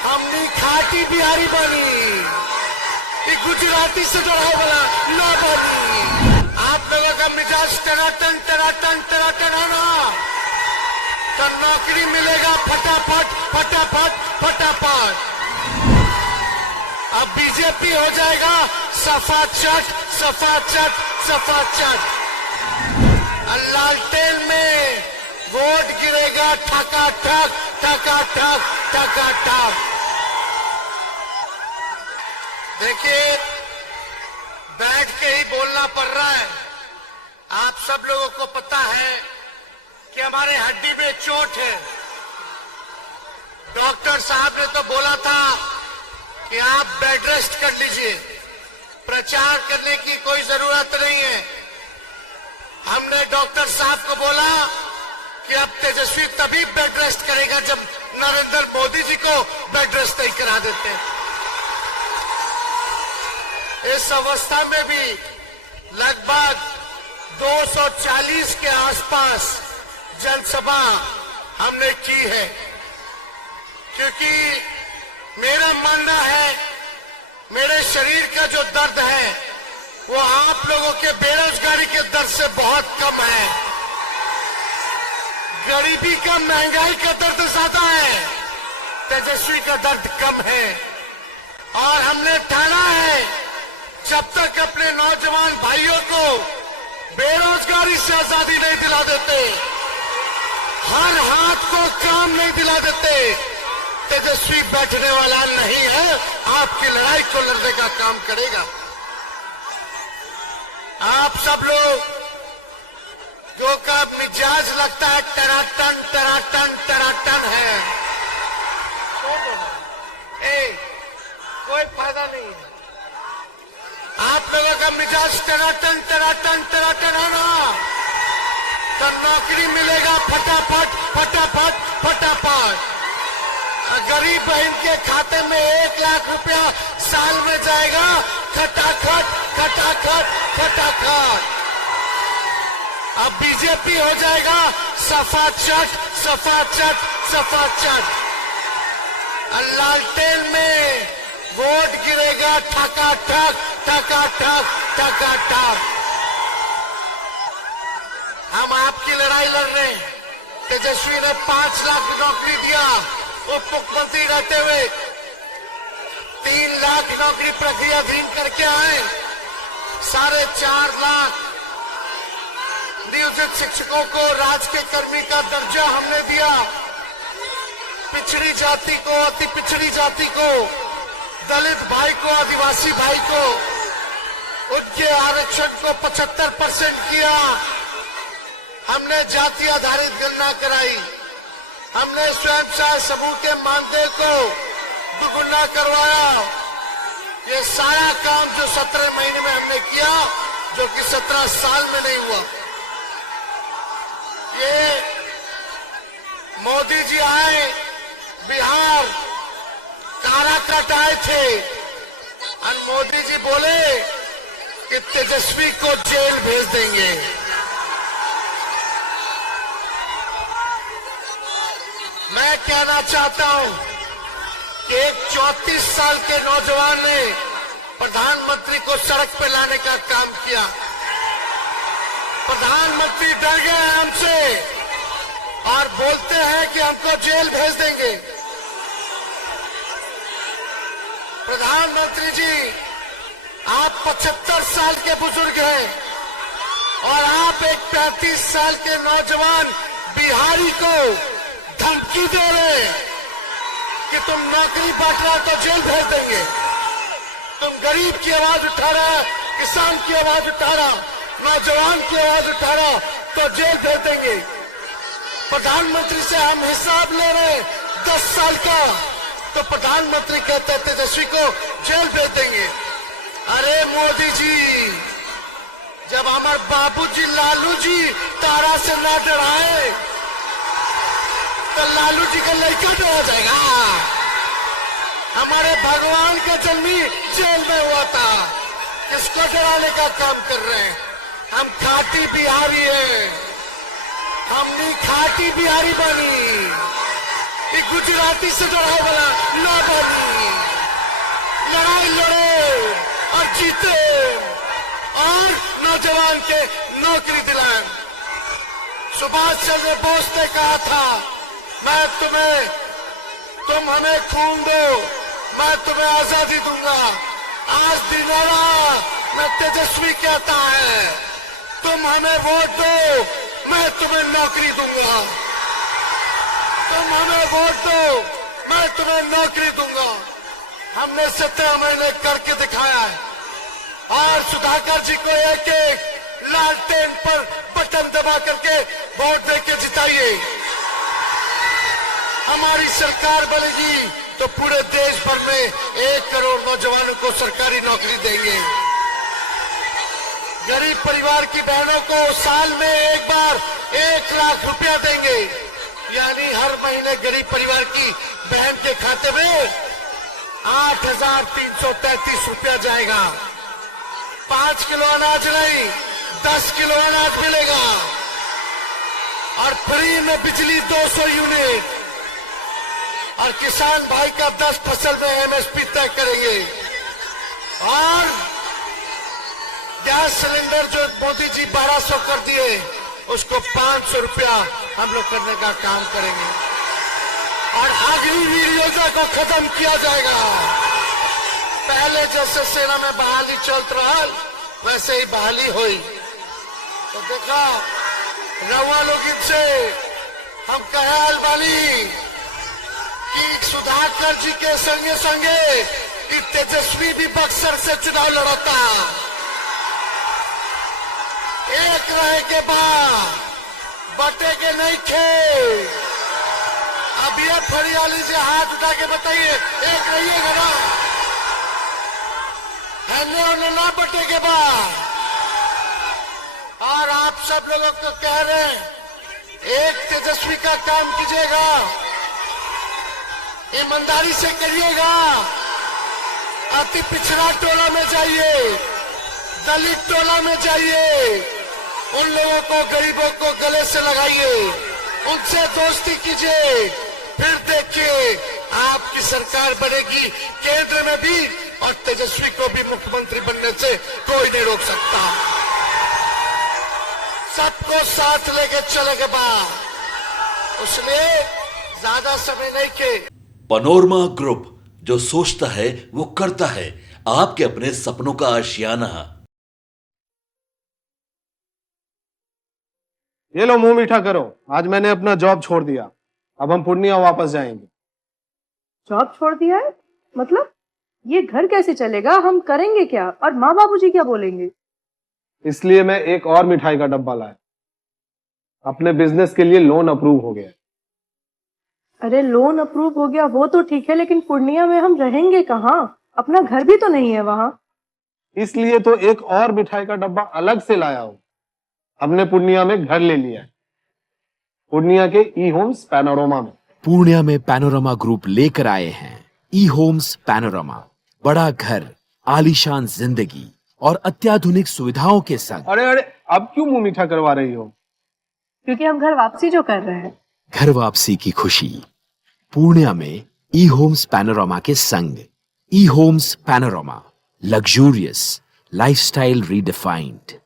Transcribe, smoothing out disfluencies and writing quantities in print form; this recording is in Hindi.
हमनी खाटी बिहारी बनी, गुजराती से डराए वाला न बनी। आप लोगों का मिजाज टनाटन टनाटन टनाटन है ना, तो नौकरी मिलेगा फटाफट फटाफट फटाफट। अब बीजेपी हो जाएगा सफा चट सफा चट सफा चट। लालटेन में वोट गिरेगा ठका ठक ठका ठक ठका ठक। देखिए, बैठ के ही बोलना पड़ रहा है। आप सब लोगों को पता है कि हमारे हड्डी में चोट है। डॉक्टर साहब ने तो बोला था कि आप बेड रेस्ट कर लीजिए, प्रचार करने की कोई जरूरत नहीं है। हमने डॉक्टर साहब को बोला कि अब तेजस्वी तभी बेड रेस्ट करेगा जब नरेंद्र मोदी जी को बेड रेस्ट नहीं करा देते। इस अवस्था में भी लगभग 240 के आसपास जनसभा हमने की है, क्योंकि मेरा मानना है मेरे शरीर का जो दर्द है वो आप लोगों के बेरोजगारी के दर्द से बहुत कम है। गरीबी का, महंगाई का दर्द ज्यादा है, तेजस्वी का दर्द कम है। और हमने ठाना है जब तक अपने नौजवान भाइयों को बेरोजगारी से आजादी नहीं दिला देते, हर हाथ को काम नहीं दिला देते, तेजस्वी बैठने वाला नहीं है। आपकी लड़ाई को लड़ने का काम करेगा। आप सब लोग जो का मिजाज लगता है टनाटन टनाटन टनाटन है, कोई फायदा नहीं है। आप लोगों का मिजाज टनाटन टनाटन टनाटन है ना, तो नौकरी मिलेगा फटाफट फटाफट फटाफट। गरीब बहन के खाते में 1 लाख रुपया साल में जाएगा, खटाखट खटाखट खटाखट। अब बीजेपी हो जाएगा सफा चट सफा चट सफा चट। लालटेन में वोट गिरेगा ठका ठक ठका ठक ठका ठक। हम आपकी लड़ाई लड़ रहे हैं। तेजस्वी ने 5 लाख नौकरी दिया उप मुख्यमंत्री रहते हुए, 3 लाख नौकरी प्रक्रियाधीन करके आए, 4.5 लाख नियोजित शिक्षकों को राजकीय कर्मी का दर्जा हमने दिया। पिछड़ी जाति को, अति पिछड़ी जाति को, दलित भाई को, आदिवासी भाई को, उनके आरक्षण को 75% किया। हमने जाति आधारित गणना कराई। हमने स्वयं सहायता समूह के मानदेय को दुगुना करवाया। ये सारा काम जो 17 महीने में हमने किया, जो कि 17 साल में नहीं हुआ। ये मोदी जी आए, बिहार काराकाट आए थे और मोदी जी बोले कि तेजस्वी को जेल भेज देंगे। मैं कहना चाहता हूं कि एक 34 साल के नौजवान ने प्रधानमंत्री को सड़क पे लाने का काम किया। प्रधानमंत्री डर गए हमसे और बोलते हैं कि हमको जेल भेज देंगे। प्रधानमंत्री जी, आप 75 साल के बुजुर्ग हैं और आप एक 35 साल के नौजवान बिहारी को धमकी दे रहे कि तुम नौकरी बांट रहा तो जेल भेज देंगे। तुम गरीब की आवाज उठा रहा, किसान की आवाज उठा रहा, नौजवान की आवाज उठा रहा तो जेल भेज देंगे। प्रधानमंत्री से हम हिसाब ले रहे 10 साल का, तो प्रधानमंत्री कहते हैं तेजस्वी को जेल भेज देंगे। अरे मोदी जी, जब हमारे बाबूजी लालू जी तारा से ना डराए तो लालू जी का लड़का डरा जाएगा। हमारे भगवान का जन्मी जेल में हुआ था, किसको डराने का काम कर रहे हैं? हम खाटी बिहारी हैं, हमने खाटी बिहारी बनी, गुजराती से डराए वाला न बनी। लड़ाई लड़े और जीते और नौजवान के नौकरी दिलाएं। सुभाष चंद्र बोस ने कहा था, तुम हमें खून दो, मैं तुम्हें आजादी दूंगा। आज दिनारा में तेजस्वी कहता है, तुम हमें वोट दो, मैं तुम्हें नौकरी दूंगा। तुम हमें वोट दो, मैं तुम्हें नौकरी दूंगा। हमने 17 महीने करके दिखाया है और सुधाकर जी को एक एक लालटेन पर बटन दबा करके वोट देके जिताइए। हमारी सरकार बनेगी तो पूरे देश भर में 1 करोड़ नौजवानों को सरकारी नौकरी देंगे। गरीब परिवार की बहनों को साल में एक बार 1 लाख रुपया देंगे, यानी हर महीने गरीब परिवार की बहन के खाते में 8,333 रुपया जाएगा। 5 किलो अनाज नहीं, 10 किलो अनाज मिलेगा और फ्री में बिजली 200 यूनिट और किसान भाई का 10 फसल में एमएसपी तय करेंगे। और गैस सिलेंडर जो मोदी जी 1200 कर दिए, उसको 500 रुपया हम लोग करने का काम करेंगे। और अग्निवीर योजना को खत्म किया जाएगा। पहले जैसे सेना में बहाली चलत रहा, वैसे ही बहाली हुई। तो देखा रउआ लोग इनसे हम कहे अलबानी कि सुधाकर जी के संगे संगे कि तेजस्वी भी बक्सर से चुनाव लड़ता। एक रहे के बाद बटे के नहीं खे। अब ये फरियाली से हाथ उठा के बताइए, एक रहिएगा ना? हमने उन्हें ना बटे के बाद। और आप सब लोगों को कह रहे हैं, एक तेजस्वी का काम कीजिएगा, ईमानदारी से करिएगा। अति पिछड़ा टोला में जाइए, दलित टोला में जाइए, उन लोगों को, गरीबों को गले से लगाइए, उनसे दोस्ती कीजिए। फिर देखिए आपकी सरकार बनेगी केंद्र में भी, और तेजस्वी को भी मुख्यमंत्री बनने से कोई नहीं रोक सकता। सबको साथ लेके चलेंगे बाद, इसलिए ज्यादा समय नहीं के। पैनोरमा ग्रुप, जो सोचता है वो करता है। आपके अपने सपनों का आशियाना। ये लो मुंह मीठा करो, आज मैंने अपना जॉब छोड़ दिया। अब हम पूर्णिया वापस जाएंगे। जॉब छोड़ दिया है? मतलब ये घर कैसे चलेगा? हम करेंगे क्या? और माँ बाबूजी क्या बोलेंगे? इसलिए मैं एक और मिठाई का डब्बा लाया। अपने बिजनेस के लिए लोन अप्रूव हो गया। अरे लोन अप्रूव हो गया वो तो ठीक है, लेकिन पूर्णिया में हम रहेंगे कहाँ? अपना घर भी तो नहीं है वहाँ। इसलिए तो एक और मिठाई का डब्बा अलग से लाया हूँ। हमने पूर्णिया में घर ले लिया है, पूर्णिया के ई होम्स पैनोरमा में। पूर्णिया में पैनोरमा ग्रुप लेकर आए हैं ई होम्स पैनोरमा। बड़ा घर, आलीशान जिंदगी और अत्याधुनिक सुविधाओं के संग। अरे अब क्यों मुंह मीठा करवा रही हो? क्योंकि हम घर वापसी जो कर रहे हैं। घर वापसी की खुशी पूर्णिया में ई होम्स पैनोरमा के संग। ई homes panorama, luxurious lifestyle redefined.